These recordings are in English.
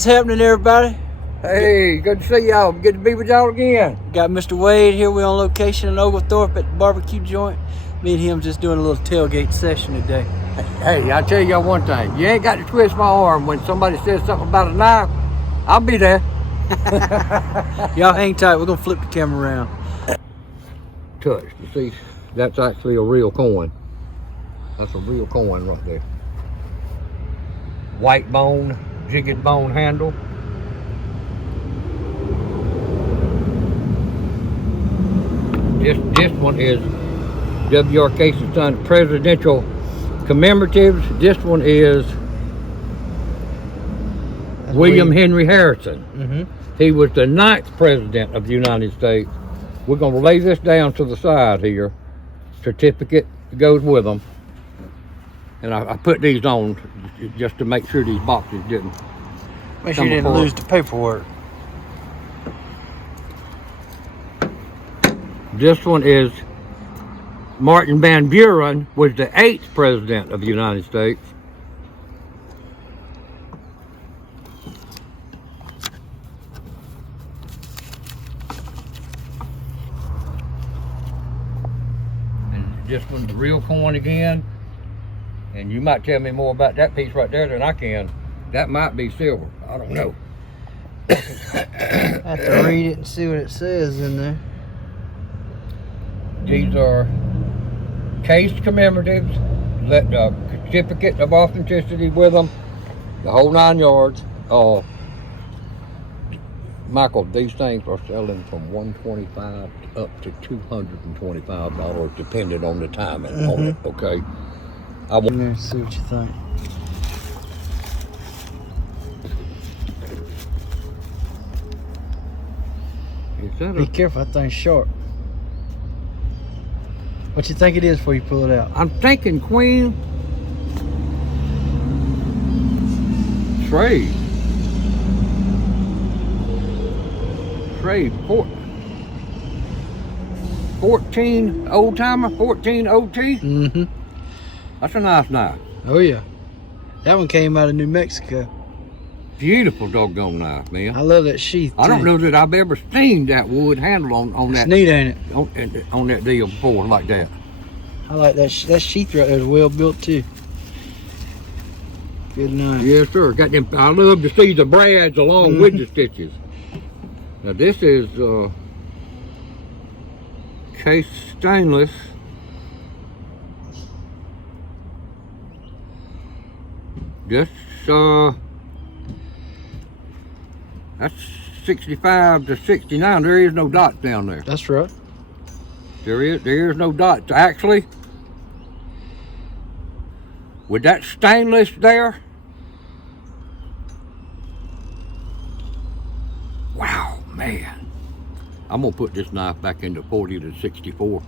What's happening, everybody? Hey, good to see y'all. Good to be with y'all again. Got Mr. Wade here. We're on location in Oglethorpe at the barbecue joint. Me and him just doing a little tailgate session today. Hey, I'll tell y'all one thing. You ain't got to twist my arm when somebody says something about a knife. I'll be there. Y'all hang tight. We're going to flip the camera around. Touch. You see, that's actually a real coin. That's a real coin right there. White bone, jigged bone handle. This one is W.R. Case's son presidential commemoratives. This one is William Henry Harrison. Mm-hmm. He was the 9th president of the United States. We're going to lay this down to the side here. Certificate goes with them. And I put these on just to make sure these boxes didn't. Make sure you didn't lose the paperwork. This one is Martin Van Buren, was the 8th president of the United States. And this one's the real coin again. And you might tell me more about that piece right there than I can. That might be silver. I don't know. I have to read it and see what it says in there. These are case commemoratives, let the certificate of authenticity with them, the whole 9 yards. Michael, these things are selling from $125 up to $225, depending on the timing on it. Okay. I want to see what you think. Be careful, that thing's sharp. What you think it is before you pull it out? I'm thinking Queen Trade 14 old timer, 14 OT. Mm-hmm. That's a nice knife. Oh yeah, that one came out of New Mexico. Beautiful doggone knife, man. I love that sheath too. I don't know that I've ever seen that wood handle on that. It's neat, ain't it? On that deal before like that. I like that. That sheath right there is well built too. Good knife. Yes, sir. Got them. I love to see the brads along with the stitches. Now this is case stainless. This that's 65 to 69. There is no dots down there. That's right. There is no dots. Actually, with that stainless there, wow, man. I'm gonna put this knife back into 40 to 64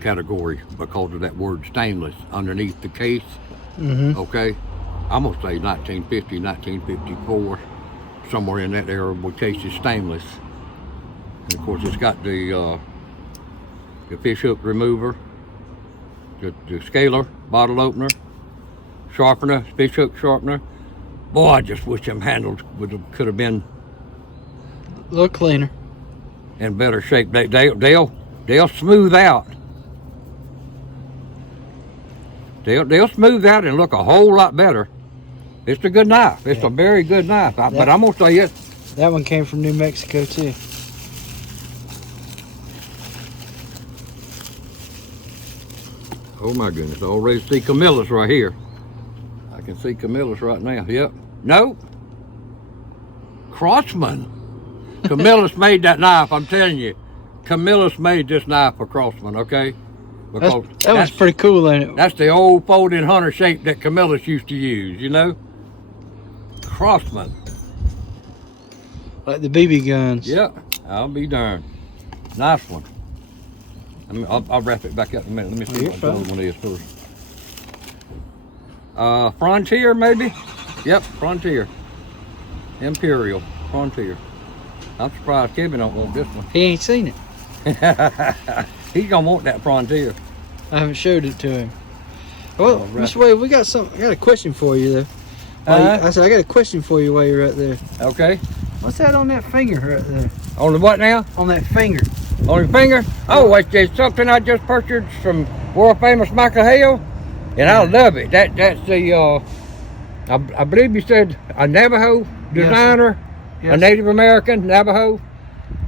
category because of that word stainless underneath the case. Okay, I'm gonna say 1950, 1954, somewhere in that era where case is stainless. And of course, it's got the fish hook remover, the scaler, bottle opener, sharpener, fish hook sharpener. Boy, I just wish them handles could have been a little cleaner, in better shape. They'll smooth out. They'll smooth out and look a whole lot better. It's a good knife. It's a very good knife. But I'm gonna say it. That one came from New Mexico too. Oh my goodness! I already see Camilis right here. I can see Camilis right now. Yep. Nope. Crossman. Camilis made that knife. I'm telling you, Camilis made this knife for Crossman. Okay. Because that was pretty cool, ain't it? That's the old folding hunter shape that Camilis used to use. You know. Crossman. Like the BB guns. Yep. I'll be darned. Nice one. I'll wrap it back up in a minute. Let me see what the other one is first. Frontier, maybe? Yep, Frontier. Imperial, Frontier. I'm surprised Kevin don't want this one. He ain't seen it. He's gonna want that Frontier. I haven't showed it to him. Well, Mr. Wade, I got a question for you though. I said, I got a question for you while you're right there. Okay. What's that on that finger right there? On the what now? On that finger. On your finger? Oh, it's something I just purchased from world famous Michael Hale, and I love it. That's the I believe you said a Navajo designer, Yes. a Native American Navajo,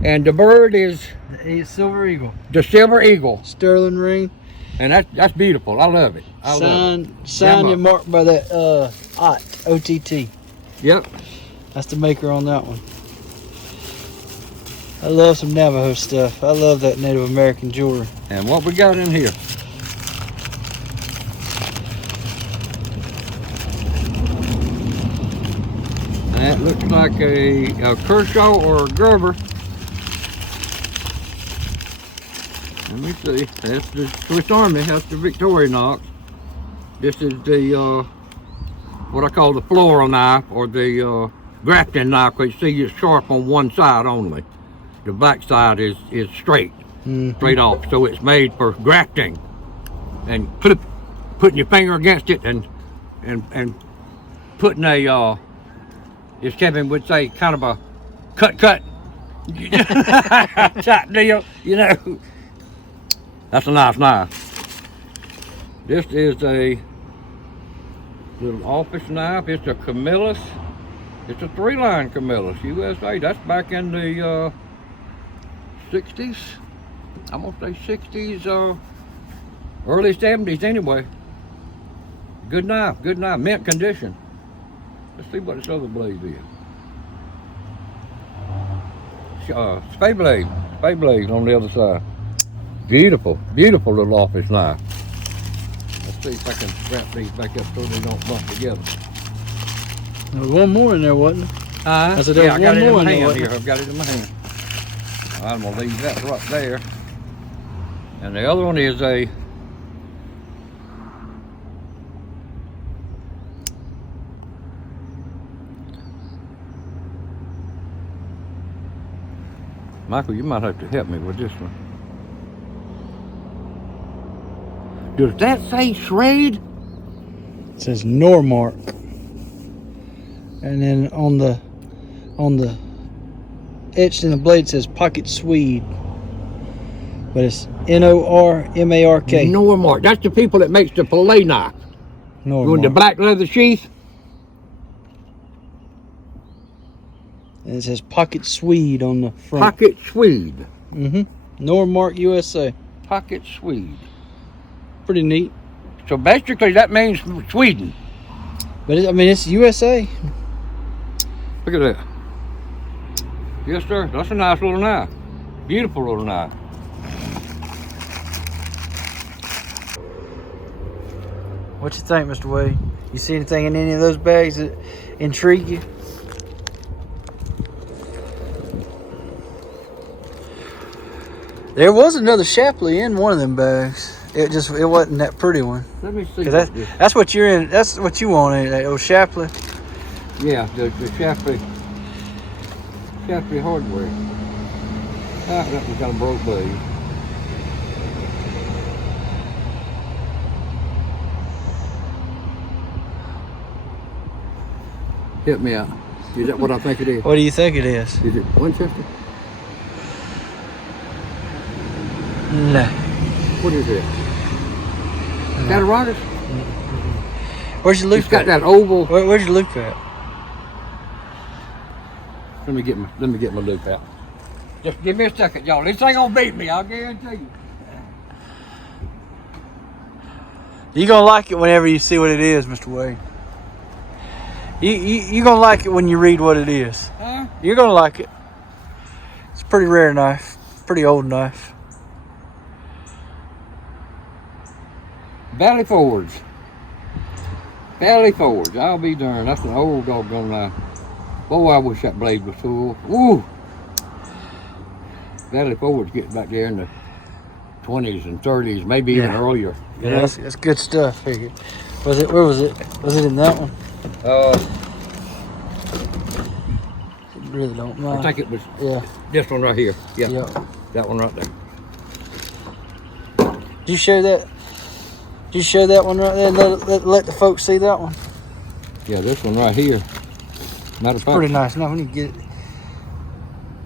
and the bird is The silver eagle. the silver eagle, Sterling ring. and that's beautiful. I love it. I love it. Signed and marked by that OTT. Yep. That's the maker on that one. I love some Navajo stuff. I love that Native American jewelry. And what we got in here? That looks like a Kershaw or a Gerber. Let me see. That's the Swiss Army. That's the Victorinox. This is the what I call the floral knife, or the grafting knife. Because you see, it's sharp on one side only. The back side is straight, straight off. So it's made for grafting, and putting your finger against it and putting a as Kevin would say, kind of a cut type deal, you know. That's a nice knife. This is a little office knife. It's a Camilis. It's a 3-line Camilis, USA. That's back in the 60s. I'm gonna say 60s, early 70s anyway. Good knife, mint condition. Let's see what this other blade is. Spade blade on the other side. Beautiful little office knife. Let's see if I can wrap these back up so they don't bump together. There was one more in there, wasn't there? I said there was I got one it in more my in there, hand wasn't here. there? I've got it in my hand. I'm gonna leave that right there. And the other one is a Michael, you might have to help me with this one. Does that say shred? It says Normark. And then on the etched in the blade says Pocket Swede. But it's Normark. Normark. That's the people that makes the fillet knife. With the Normark. black leather sheath. And it says Pocket Swede on the front. Pocket Swede. Normark, USA. Pocket Swede. Pretty neat. So basically that means Sweden. But it's USA. Look at that. Yes, sir. That's a nice little knife. Beautiful little knife. What you think, Mr. Wade? You see anything in any of those bags that intrigue you? There was another Shapley in one of them bags. It wasn't that pretty one. Let me see. That's what you're in. That's what you want in that old Shapley. Yeah, the Shapley hardware. Ah, that was got a broke blade. Help me out. Is that what I think it is? What do you think it is? Is it Winchester? No. What is it? Cataratas? Where's your loop? It's got that oval. Where's your loop at? Let me get my loop out. Just give me a second, y'all. This ain't gonna beat me, I'll guarantee you. You're gonna like it whenever you see what it is, Mr. Wade. You're gonna like it when you read what it is. Huh? You're gonna like it. It's a pretty rare knife. Pretty old knife. Valley Forge. Valley Forge. I'll be darned. That's an old doggone knife. Boy, I wish that blade was full. Woo! Valley Forge getting back there in the 20s and 30s, maybe even earlier. Yeah, that's good stuff. Here. Where was it? Was it in that one? I really don't mind. I think it was this one right here. Yeah. That one right there. Did you show that? Did you show that one right there? Let the folks see that one. Yeah, this one right here. Matter of fact, Pretty nice knife. When you get it,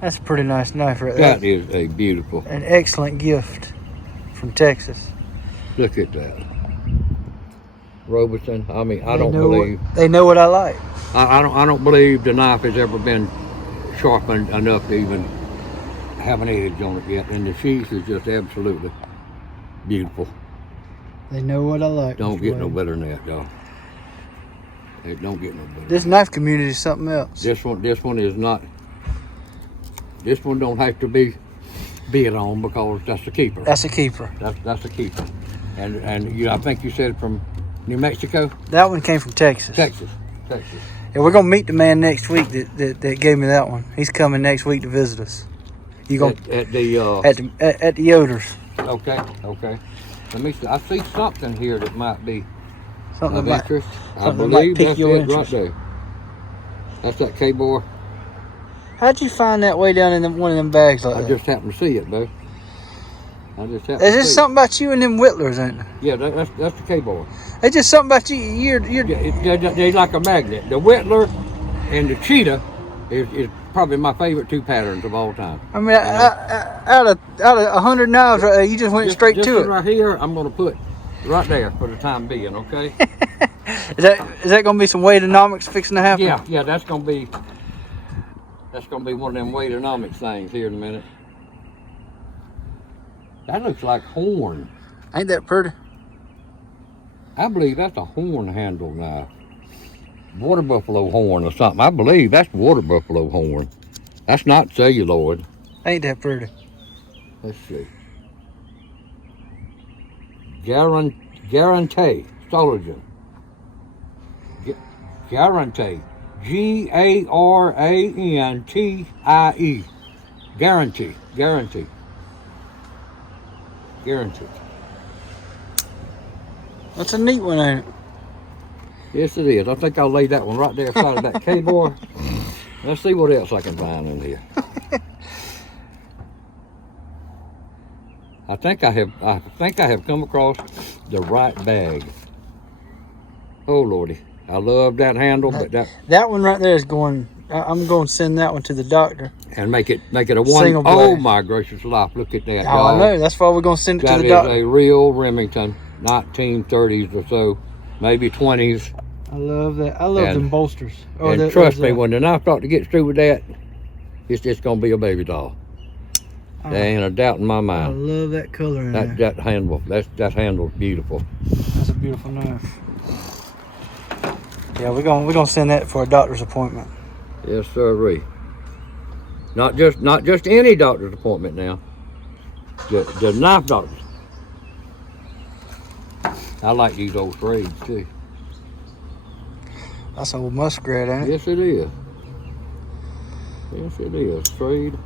that's a pretty nice knife right that there. is a beautiful. An excellent gift from Texas. Look at that. Robertson. I mean, I They don't know believe. they know what I like. I don't believe the knife has ever been sharpened enough to even have an edge on it yet. And the sheath is just absolutely beautiful. They know what I like. Don't Mr. get no Wade. better than that, dog. It don't get no better. This knife community is something else. This one is not. This one don't have to be bid on because that's the keeper. That's a keeper. That's the keeper. And you, I think you said from New Mexico, That one came from Texas. Texas. Yeah, we're gonna meet the man next week that gave me that one. He's coming next week to visit us. You gonna At the at the Yoders. okay. Let me see. I see something here that might be Something of about interest. I something that might believe pique that's your it interest. right there. That's that K-bar. How'd you find that way down in one of them bags like I that? just happened to see it, though. I just happened Is to this see something about you and them Whittlers, ain't it? it. Yeah, that's the K-bar. It's just something about you. You're Yeah, they're like a magnet. The Whittler and the Cheetah is probably my favorite two patterns of all time. I mean, out of 100 knives, right there, you just went straight this to one it. right here, I'm gonna put right there for the time being, okay? Is that gonna be some Wadenomics fixing to happen? Yeah, that's gonna be one of them Wadenomics things here in a minute. That looks like horn. Ain't that pretty? I believe that's a horn handle knife. Water buffalo horn or something. I believe that's water buffalo horn. That's not celluloid. Ain't that pretty? Let's see. Guarantee. Stologen. Guarantee. G-A-R-A-N-T-I-E. Guarantee. That's a neat one, ain't it? Yes, it is. I think I'll lay that one right there beside of that K-bar. Let's see what else I can find in here. I think I have come across the right bag. Oh Lordy, I love that handle, but That one right there is going. I'm going to send that one to the doctor. and make it a one. Single Oh blade. my gracious life! Look at that. Oh, I dog. know. That's why we're going to send it to That the is doctor. a real Remington, 1930s or so, maybe 20s. I love that. I love And- them bolsters. Oh, And trust me, when the knife start to get through with that, it's just gonna be a baby doll. There ain't a doubt in my I mind. love that color in there. That handle's beautiful. That's a beautiful knife. Yeah, we're gonna send that for a doctor's appointment. Yes, sirree. Not just any doctor's appointment now. The knife doctors. I like these old trades too. That's old muskrat, ain't it? Yes, it is. Yes, it is. Trade.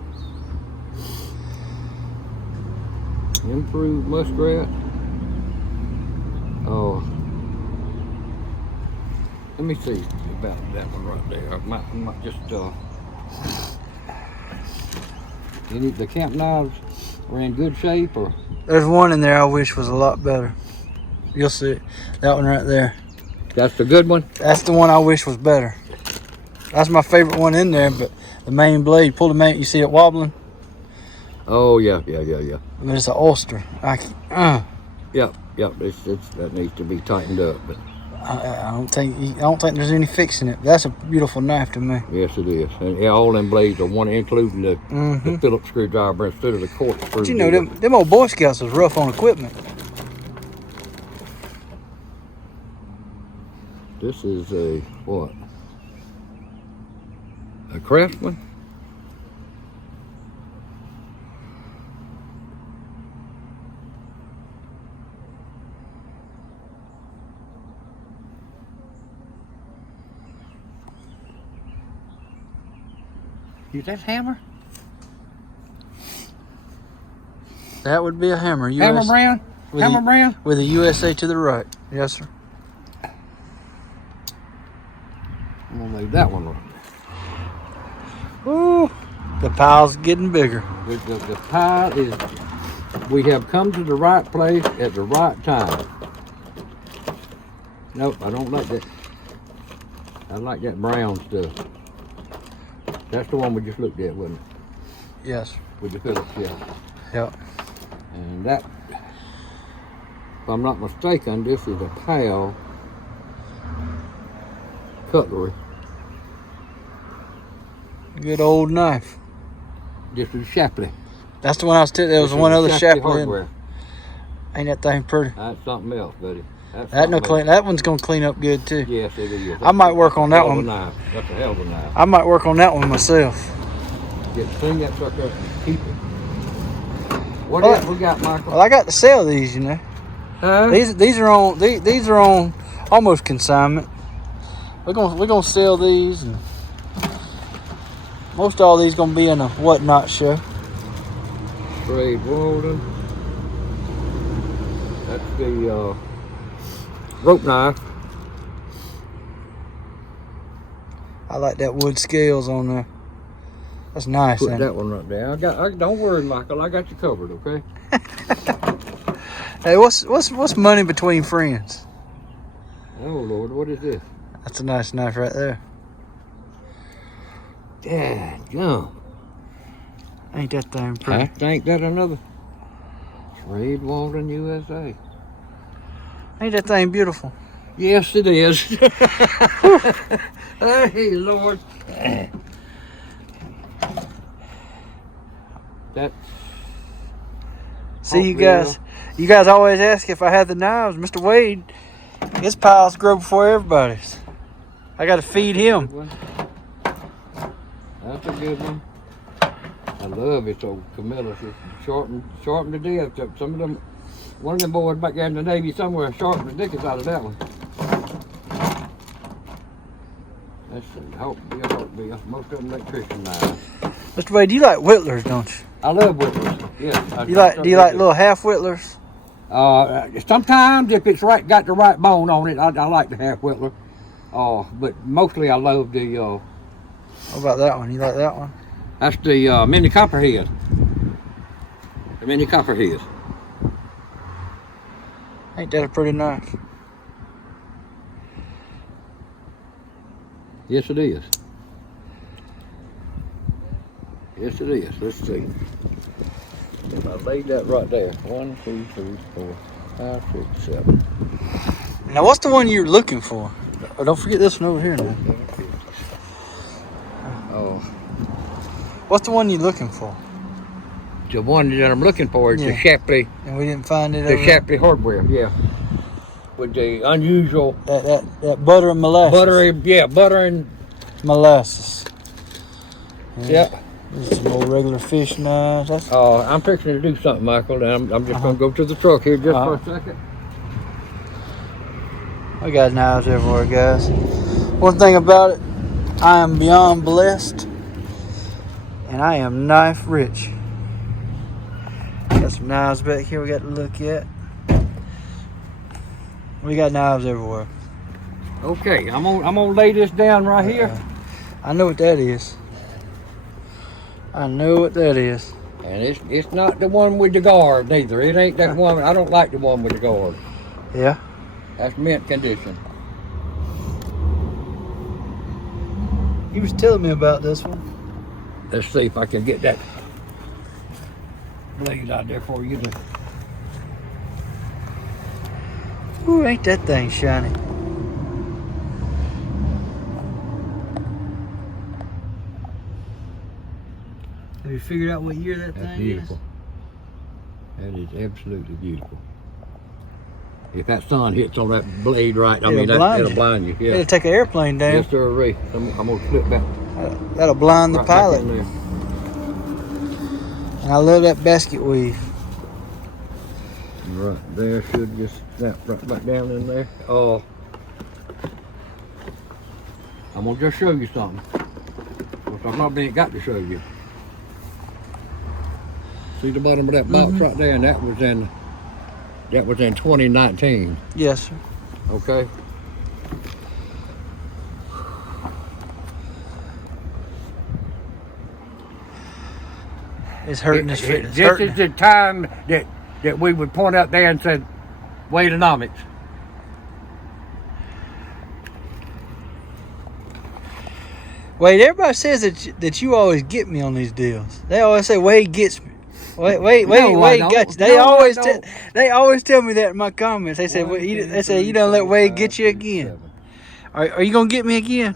Improved muskrat. Oh. Let me see about that one right there. I might just the camp knives are in good shape, or There's one in there I wish was a lot better. You'll see it. That one right there. that's the good one. That's the one I wish was better. That's my favorite one in there, but the main blade, pull the main, you see it wobbling? Oh yeah. I mean, it's an Ulster. Yep. That needs to be tightened up, but I don't think there's any fixing it. That's a beautiful knife to me. yes, it is. And yeah, all them blades are one, including the Phillips screwdriver instead of the corkscrew. But you know, them old Boy Scouts was rough on equipment. This is a what? A Craftsman? Is that hammer? That would be a hammer. Hammer brand? with Hammer a- brand? With a USA to the right. Yes, sir. I'm gonna lay that one right. Ooh, the pile's getting bigger. The pile is, we have come to the right place at the right time. Nope, I don't like that. I like that brown stuff. That's the one we just looked at, wasn't it? Yes. With the Phillips, yeah. Yep. And that, if I'm not mistaken, this is a Powell cutlery. Good old knife. This is Shapley. That's the one I was telling. There was one other Shapley. Hardware. Ain't that thing pretty? That's something else, buddy. That one's gonna clean up good too. Yes, it is. I might work on that one. That's a hell of a knife. I might work on that one myself. Clean that sucker up and keep it. What else we got, Michael? Well, I got to sell these, you know. Huh? These are on almost consignment. We're gonna sell these, and most all these gonna be in a whatnot show. Trade Walden. That's the rope knife. I like that wood scales on there. That's nice. Put that one right there. Don't worry, Michael. I got you covered. Okay. Hey, what's money between friends? Oh Lord, what is this? That's a nice knife right there. Dadgum. Ain't that thing pretty? I think that another Trade Walden USA. Ain't that thing beautiful? Yes, it is. Hey, Lord. That's. See, you guys always ask if I had the knives. Mr. Wade, his piles grow before everybody's. I got to feed him. That's a good one. I love it, old Camilis. It's sharpened to death. Some of them, one of them boys back there in the Navy somewhere sharpened the dickens out of that one. That's hope be. Most of them electrician knives. Mr. Wade, you like Whittlers, don't you? I love Whittlers. Yeah. Do you like little half Whittlers? Sometimes if it's got the right bone on it, I like the half Whittler. But mostly I love the. What about that one? You like that one? That's the mini copperhead. The mini copperhead. Ain't that a pretty knife? Yes, it is. Yes, it is. Let's see. If I laid that right there. 1, 2, 3, 4, 5, 6, 7. Now, what's the one you're looking for? Oh, don't forget this one over here now. Oh. What's the one you're looking for? The one that I'm looking for is the Shapley. And we didn't find it. The Shapley hardware, yeah. With the unusual that butter and molasses. Butter and molasses. Yeah. There's some old regular fish knives. I'm fixing to do something, Michael, and I'm just gonna go to the truck here just for a second. We got knives everywhere, guys. One thing about it, I am beyond blessed, and I am knife rich. Got some knives back here we got to look at. We got knives everywhere. Okay, I'm gonna lay this down right here. I know what that is. And it's not the one with the guard neither. It ain't that one. I don't like the one with the guard. Yeah. That's mint condition. You was telling me about this one. Let's see if I can get that blade out there for you. Ooh, ain't that thing shiny. Have you figured out what year that thing beautiful. That is absolutely beautiful. If that sun hits on that blade right, it'll blind you. Yeah. It'll take an airplane down. Yes, sir, Ray. I'm gonna flip back. That'll blind the pilot. And I love that basket weave. Right there, should just snap right back down in there. I'm gonna just show you something. Which I probably ain't got to show you. See the bottom of that box right there, and that was in 2019. Yes, sir. Okay. It's hurting. This is the time that we would point out there and said, Wadenomics. Wade, everybody says that you always get me on these deals. They always say Wade gets me. Wade got you. They always tell me that in my comments. They say you don't let Wade get you again. Are you gonna get me again?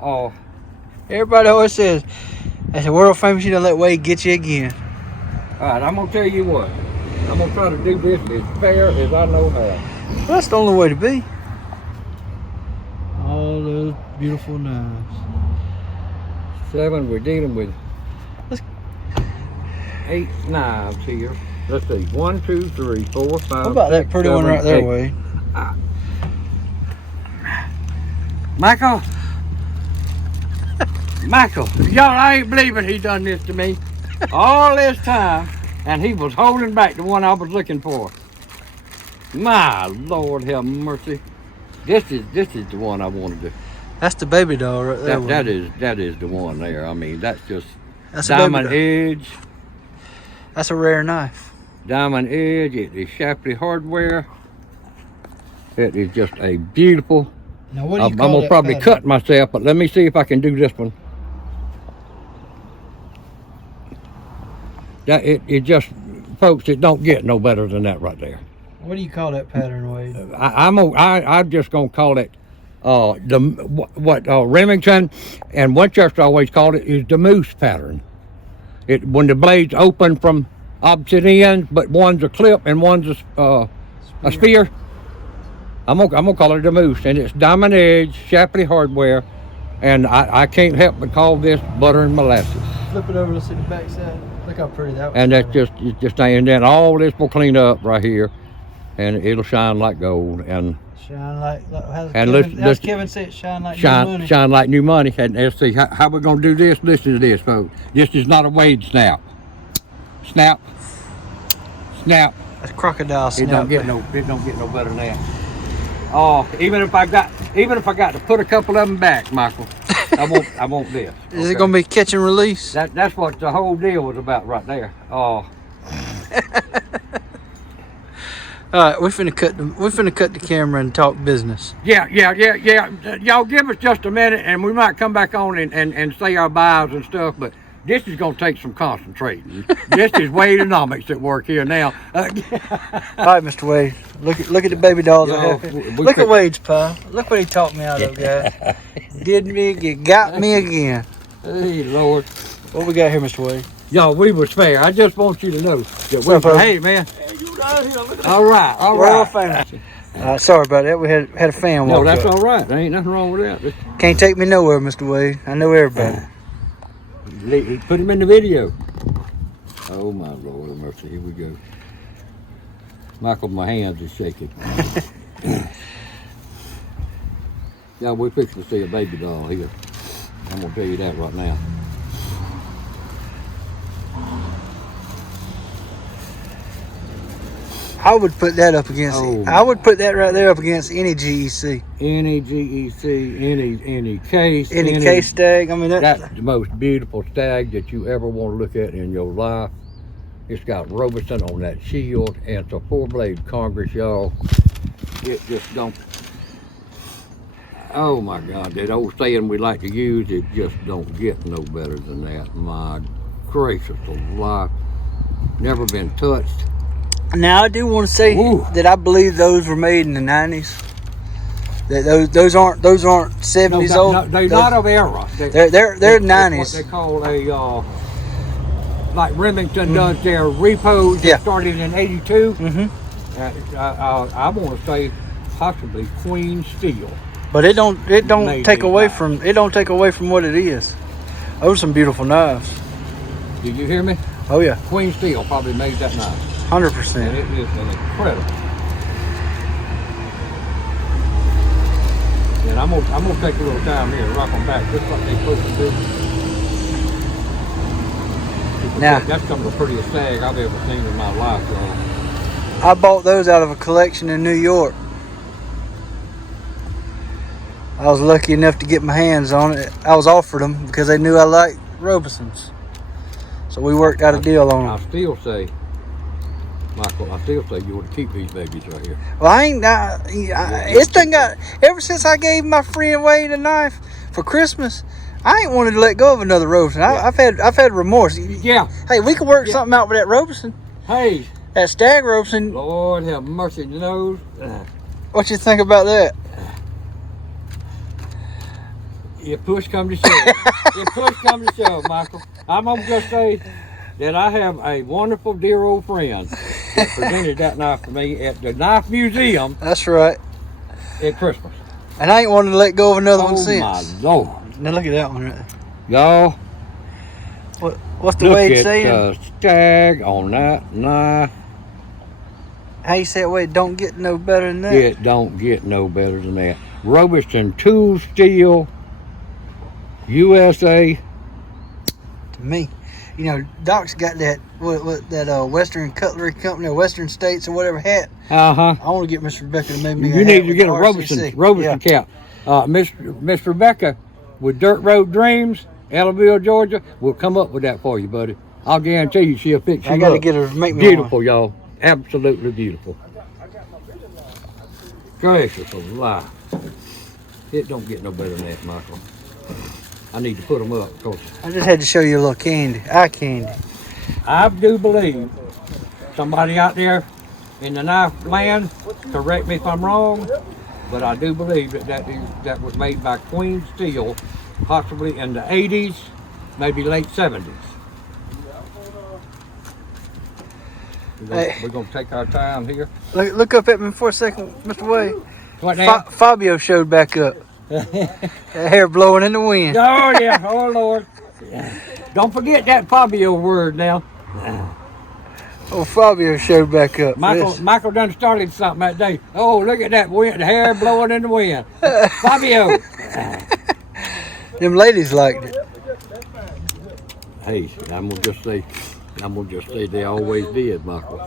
Oh, everybody always says, I said, world famous, you don't let Wade get you again. all right, I'm gonna tell you what. I'm gonna try to do this as fair as I know how. Well, that's the only way to be. All those beautiful knives. 7. We're dealing with 8 knives here. Let's see. 1, 2, 3, 4, 5. What about that pretty 7, one right there, 8. Wade? Michael. Michael, y'all, I ain't believing he done this to me all this time, and he was holding back the one I was looking for. My Lord have mercy. This is the one I wanted to. That's the baby doll right there. That is the one there. I mean, that's a diamond baby edge. That's a rare knife. Diamond edge. It is Shapley hardware. It is just a beautiful. Now, what do you I'm call gonna that probably pattern? cut myself, but let me see if I can do this one. That it just, folks, it don't get no better than that right there. What do you call that pattern, Wade? I'm just gonna call it Remington and Winchester always called it is the moose pattern. When the blades open from opposite ends, but one's a clip and one's a spear. I'm gonna call it the moose, and it's diamond edge, Shapley hardware, and I can't help but call this butter and molasses. Flip it over, let's see the back side. Look how pretty that was. And that's just and then all this will clean up right here, and it'll shine like gold. And shine like let's Kevin said, shine like new money. Shine like new money. And let's see how we're gonna do this. Listen to this, folks. This is not a Wade snap. Snap. That's crocodile snap. It don't get no better than that. Oh, even if I got to put a couple of them back, Michael, I won't this. Okay? Is it gonna be catch and release? That's what the whole deal was about right there. Oh. All right, we're finna cut the camera and talk business. Yeah. Y'all give us just a minute, and we might come back on and say our buys and stuff, but this is going to take some concentrating. This is Wadenomics at work here now. All right, Mr. Wade. Look at the baby dolls I have here. Look at Wade's pile. Look what he talked me out of, guys. Got me again. Hey, Lord. What we got here, Mr. Wade? Y'all, we was fair. I just want you to know that hey, man. All right. World famous. Sorry about that. We had a fan walk. No, that's all right. There ain't nothing wrong with that. Can't take me nowhere, Mr. Wade. I know everybody. Put him in the video. Oh my Lord of mercy, here we go. Michael, my hands are shaking. Yeah, we're fixing to see a baby doll here. I'm gonna tell you that right now. I would put that up against. I would put that right there up against any GEC. Any GEC, any case. Any case stag. I mean, that's the most beautiful stag that you ever want to look at in your life. It's got Robertson on that shield, and it's a 4-blade Congress, y'all. It just don't. Oh my God, that old saying we like to use, it just don't get no better than that. My gracious alive. Never been touched. Now I do want to say that I believe those were made in the 90s. That those aren't 70s old. No, they're not of era. They're 90s. What they call a like Remington does their repos. That started in '82. I want to say possibly Queen Steel. But it don't take away from what it is. Those are some beautiful knives. Did you hear me? Oh yeah. Queen Steel probably made that knife. 100%. And it is incredible. And I'm gonna take a little time here and rock them back, just like they're supposed to do. Now, that's some of the prettiest stag I've ever seen in my life, y'all. I bought those out of a collection in New York. I was lucky enough to get my hands on it. I was offered them because they knew I liked Robesons. So we worked out a deal on them. I still say Michael, I still say you ought to keep these babies right here. Well, it's done got, ever since I gave my friend Wade a knife for Christmas, I ain't wanted to let go of another Robeson. I've had remorse. Yeah. Hey, we can work something out with that Robeson. Hey. That Stag Robeson. Lord have mercy, you know. What you think about that? If push come to shove. If push come to shove, Michael. I'm going to just say that I have a wonderful, dear old friend that presented that knife to me at the Knife Museum. That's right. At Christmas. And I ain't wanted to let go of another one since. Oh, my Lord. Now look at that one right there. Y'all. What's the Wade saying? Look at the Stag on that knife. How you say it, Wade? Don't get no better than that. It don't get no better than that. Robeson Tool Steel, USA. To me, you know, Doc's got that that Western Cutlery Company, or Western States, or whatever hat. I want to get Miss Rebecca to make me. You need to get a Robeson cap. Miss Rebecca with Dirt Road Dreams, Ellaville, Georgia, will come up with that for you, buddy. I'll guarantee you she'll fix you up. I gotta get her to make me beautiful, y'all. Absolutely beautiful. Gracious alive. It don't get no better than that, Michael. I need to put them up because I just had to show you a little candy, eye candy. I do believe somebody out there in the knife land, correct me if I'm wrong, but I do believe that was made by Queen Steel, possibly in the 80s, maybe late 70s. We're gonna take our time here. Look up at me for a second, Mr. Wade. What now? Fabio showed back up. That hair blowing in the wind. Oh yeah, oh Lord. Don't forget that Fabio word now. Oh, Fabio showed back up. Michael done started something that day. Oh, look at that wind, hair blowing in the wind. Fabio. Them ladies liked it. Hey, I'm gonna just say they always did, Michael.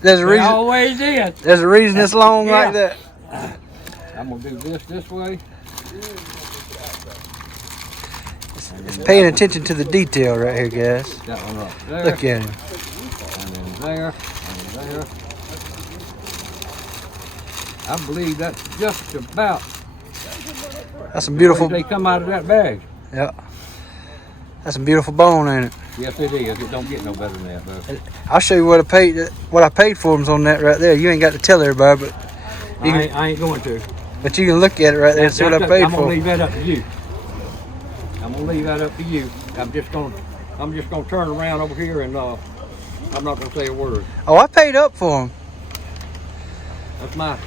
There's a reason. They always did. There's a reason it's long like that. I'm gonna do this way. It's paying attention to the detail right here, guys. That one up there. Look at him. And then there, and there. I believe that's just about. That's some beautiful. They come out of that bag. Yeah. That's some beautiful bone, ain't it? Yes, it is. It don't get no better than that, though. I'll show you what I paid for them on that right there. You ain't got to tell everybody, but I ain't going to. But you can look at it right there and see what I paid for. I'm gonna leave that up to you. I'm gonna leave that up to you. I'm just gonna turn around over here and I'm not gonna say a word. Oh, I paid up for them. That's nice.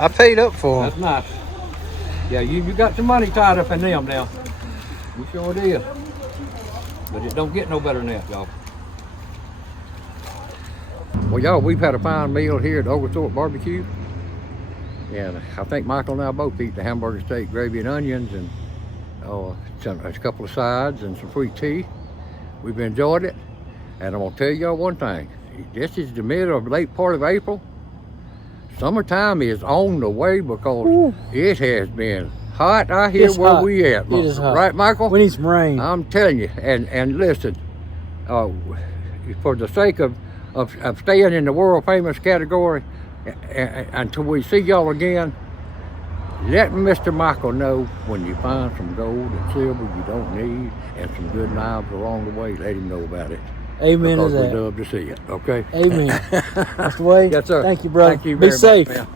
I paid up for them. That's nice. Yeah, you got some money tied up in them now. You sure did. But it don't get no better than that, y'all. Well, y'all, we've had a fine meal here at Oglethorpe Barbecue. And I think Michael and I both eat the hamburger steak, gravy, and onions, and a couple of sides and some free tea. We've enjoyed it. And I'm going to tell y'all one thing. This is the middle or late part of April. Summertime is on the way because it has been hot out here where we at. It is hot. Right, Michael? We need some rain. I'm telling you. And listen, for the sake of staying in the world famous category, until we see y'all again, let Mr. Michael know when you find some gold and silver you don't need and some good knives along the way, let him know about it. Amen to that. We'd love to see it, okay? Amen. Mr. Wade, yes, sir. Thank you, brother. Thank you Be very safe. much, man.